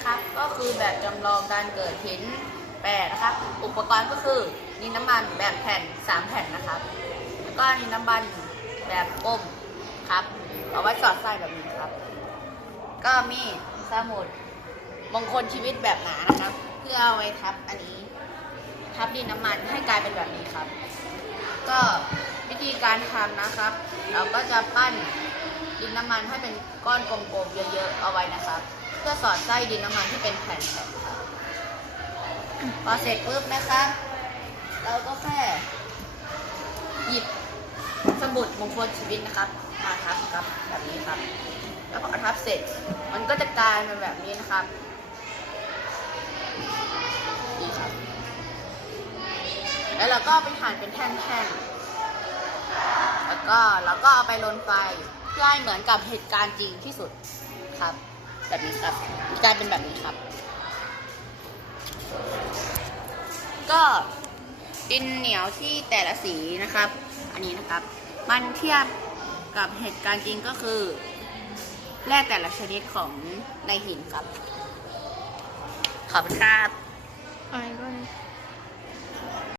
นะครับ ก็คือแบบจำลองการเกิดหินแปรนะครับ อุปกรณ์ก็คือดินน้ำมันแบบแผ่น3แผ่นนะครับ แล้วก็ดินน้ำมันแบบก้มครับเอาไว้สอดไส้แบบนี้ครับ ก็มีสมุดมงคลชีวิตแบบหนานะครับ เพื่อเอาไว้ทับอันนี้ ทับดินน้ำมันให้กลายเป็นแบบนี้ครับ ก็วิธีการทำนะครับ เราก็จะปั้นดินน้ำมันให้เป็นก้อนกลมๆเยอะๆเอาไว้นะครับ เพื่อสอดไส้ดินน้ำมันที่เป็นแผ่นๆครับพอเสร็จปุ๊บนะครับเราก็แค่หยิบสมุดมงคลชีวิตนะครับมาทับครับแบบนี้ครับ แล้วพอทับเสร็จ มันก็จะกลายเป็นแบบนี้นะครับนี่ครับ แล้วเราก็ไปหั่นเป็นแท่งๆแล้วก็เราก็เอาไปลนไฟเพื่อให้เหมือนกับเหตุการณ์จริงที่สุดครับ แบบนี้ครับกลายเป็นแบบนี้ครับ ก็ดินเหนียวที่แต่ละสีนะครับ อันนี้นะครับ มันเทียบกับเหตุการณ์จริงก็คือแร่แต่ละชนิดของในหินครับ ขอบคุณครับ